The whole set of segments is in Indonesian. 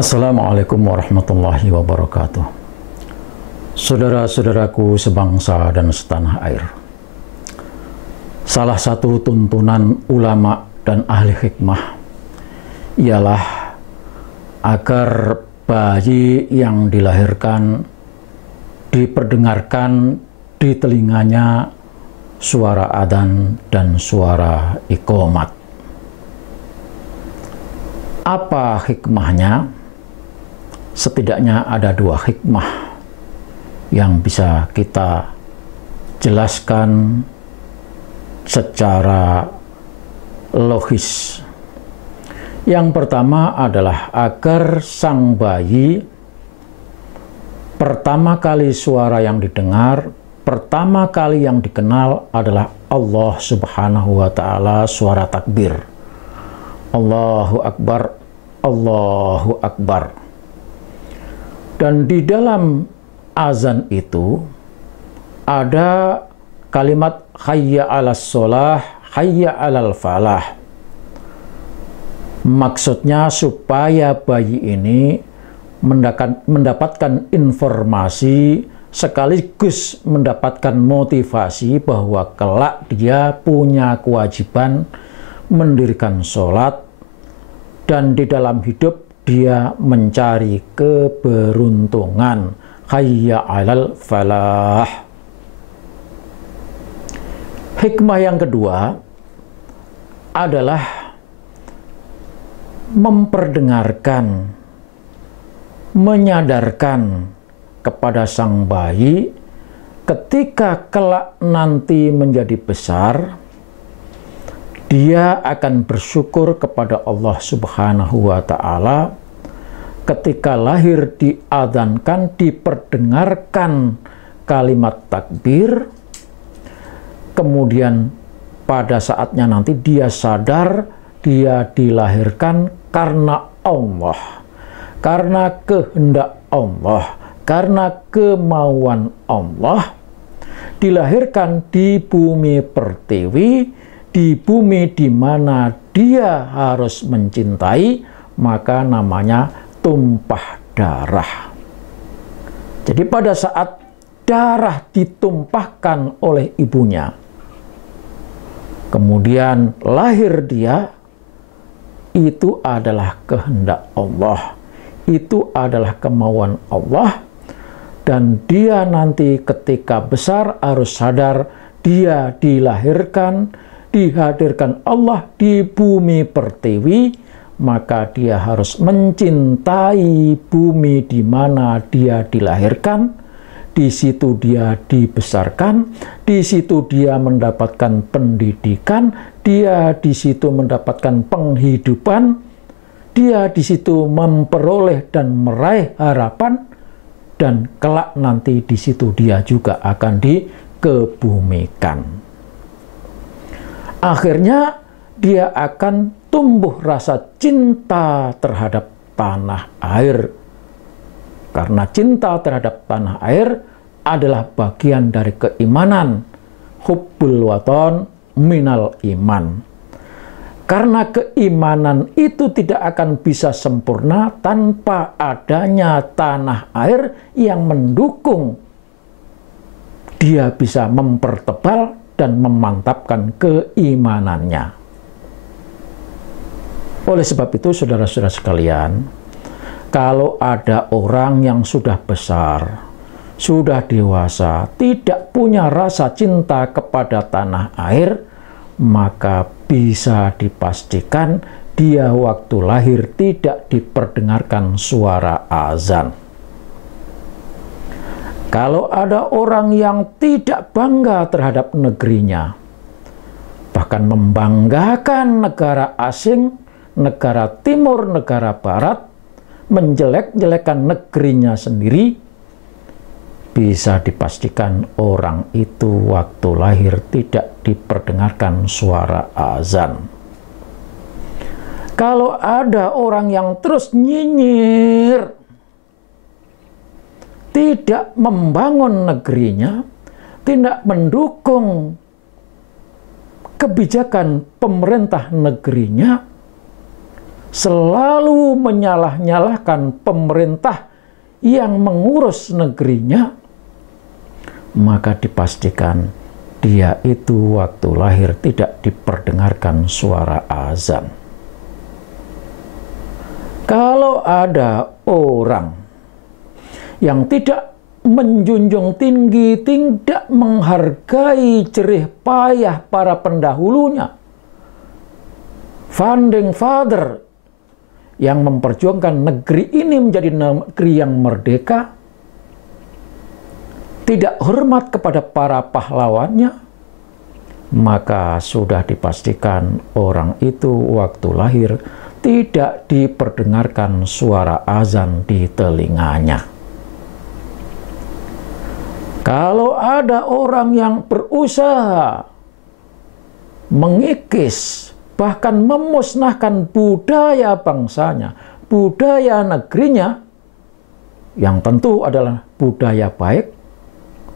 Assalamualaikum warahmatullahi wabarakatuh. Saudara-saudaraku sebangsa dan setanah air, salah satu tuntunan ulama dan ahli hikmah ialah agar bayi yang dilahirkan diperdengarkan di telinganya suara adzan dan suara iqomat. Apa hikmahnya? Setidaknya ada dua hikmah yang bisa kita jelaskan secara logis. Yang pertama adalah agar sang bayi pertama kali suara yang didengar, pertama kali yang dikenal adalah Allah Subhanahu wa Ta'ala, suara takbir. Allahu Akbar, Allahu Akbar. Dan di dalam azan itu ada kalimat hayya 'alas sholah, hayya 'alal falah. Maksudnya supaya bayi ini mendapatkan informasi sekaligus mendapatkan motivasi bahwa kelak dia punya kewajiban mendirikan sholat dan di dalam hidup dia mencari keberuntungan. Hayya 'alal falah. Hikmah yang kedua adalah memperdengarkan, menyadarkan kepada sang bayi ketika kelak nanti menjadi besar, dia akan bersyukur kepada Allah Subhanahu wa Ta'ala ketika lahir diadzankan, diperdengarkan kalimat takbir, kemudian pada saatnya nanti dia sadar dia dilahirkan karena Allah, karena kehendak Allah, karena kemauan Allah, dilahirkan di bumi pertiwi, di bumi di mana dia harus mencintai, maka namanya tumpah darah. Jadi pada saat darah ditumpahkan oleh ibunya, kemudian lahir dia, itu adalah kehendak Allah, itu adalah kemauan Allah, dan dia nanti ketika besar harus sadar dia dilahirkan, dihadirkan Allah di bumi pertiwi, maka dia harus mencintai bumi di mana dia dilahirkan, di situ dia dibesarkan, di situ dia mendapatkan pendidikan, dia di situ mendapatkan penghidupan, dia di situ memperoleh dan meraih harapan, dan kelak nanti di situ dia juga akan dikebumikan. Akhirnya dia akan tumbuh rasa cinta terhadap tanah air. Karena cinta terhadap tanah air adalah bagian dari keimanan. Hubbul waton minal iman. Karena keimanan itu tidak akan bisa sempurna tanpa adanya tanah air yang mendukung. Dia bisa mempertebal dan memantapkan keimanannya. Oleh sebab itu, saudara-saudara sekalian, kalau ada orang yang sudah besar, sudah dewasa, tidak punya rasa cinta kepada tanah air, maka bisa dipastikan dia waktu lahir tidak diperdengarkan suara azan. Kalau ada orang yang tidak bangga terhadap negerinya, bahkan membanggakan negara asing, negara timur, negara barat, menjelek-jelekan negerinya sendiri, bisa dipastikan orang itu waktu lahir tidak diperdengarkan suara azan. Kalau ada orang yang terus nyinyir, tidak membangun negerinya, tidak mendukung kebijakan pemerintah negerinya, selalu menyalah-nyalahkan pemerintah yang mengurus negerinya, maka dipastikan dia itu waktu lahir tidak diperdengarkan suara azan. Kalau ada orang yang tidak menjunjung tinggi, tidak menghargai jerih payah para pendahulunya, founding father yang memperjuangkan negeri ini menjadi negeri yang merdeka, tidak hormat kepada para pahlawannya, maka sudah dipastikan orang itu waktu lahir tidak diperdengarkan suara azan di telinganya. Kalau ada orang yang berusaha mengikis, bahkan memusnahkan budaya bangsanya, budaya negerinya, yang tentu adalah budaya baik,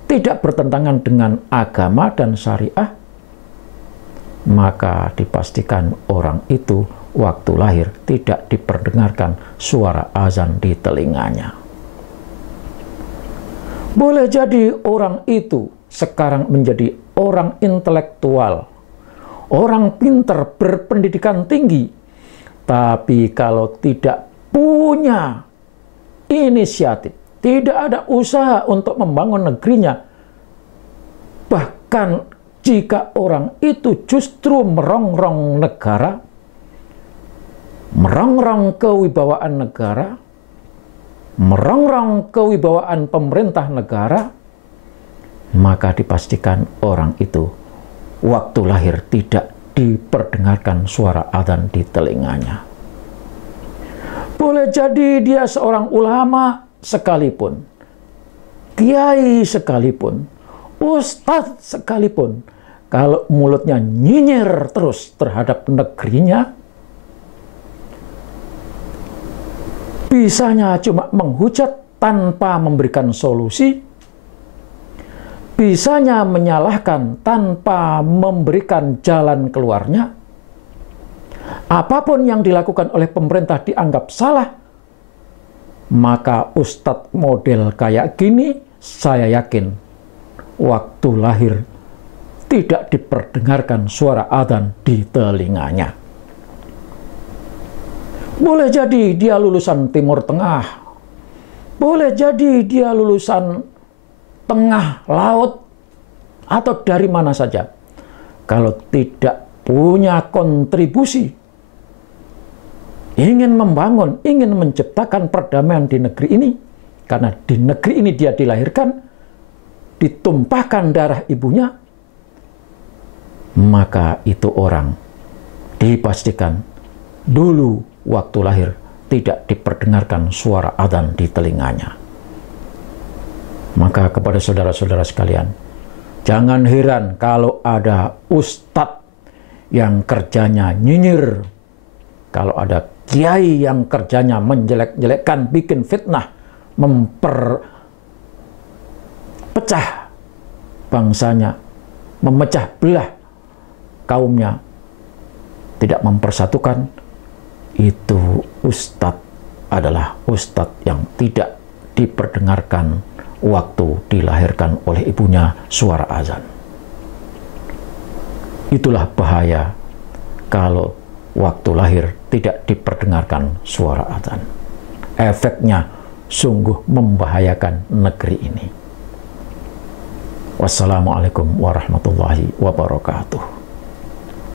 tidak bertentangan dengan agama dan syariah, maka dipastikan orang itu waktu lahir tidak diperdengarkan suara azan di telinganya. Boleh jadi orang itu sekarang menjadi orang intelektual, orang pintar, berpendidikan tinggi, tapi kalau tidak punya inisiatif, tidak ada usaha untuk membangun negerinya, bahkan jika orang itu justru merongrong negara, merongrong kewibawaan negara, merongrong kewibawaan pemerintah negara, maka dipastikan orang itu waktu lahir tidak diperdengarkan suara adzan di telinganya. Boleh jadi dia seorang ulama sekalipun, kiai sekalipun, ustadz sekalipun, kalau mulutnya nyinyir terus terhadap negerinya, bisanya cuma menghujat tanpa memberikan solusi, bisanya menyalahkan tanpa memberikan jalan keluarnya, apapun yang dilakukan oleh pemerintah dianggap salah, maka ustadz model kayak gini, saya yakin waktu lahir tidak diperdengarkan suara adzan di telinganya. Boleh jadi dia lulusan Timur Tengah, boleh jadi dia lulusan Tengah Laut, atau dari mana saja. Kalau tidak punya kontribusi, ingin membangun, ingin menciptakan perdamaian di negeri ini, karena di negeri ini dia dilahirkan, ditumpahkan darah ibunya, maka itu orang dipastikan dulu waktu lahir tidak diperdengarkan suara adzan di telinganya. Maka kepada saudara-saudara sekalian, jangan heran kalau ada ustadz yang kerjanya nyinyir, kalau ada kiai yang kerjanya menjelek-jelekkan, bikin fitnah, memperpecah bangsanya, memecah belah kaumnya, tidak mempersatukan, itu ustadz adalah ustadz yang tidak diperdengarkan waktu dilahirkan oleh ibunya suara azan. Itulah bahaya kalau waktu lahir tidak diperdengarkan suara azan. Efeknya sungguh membahayakan negeri ini. Wassalamualaikum warahmatullahi wabarakatuh.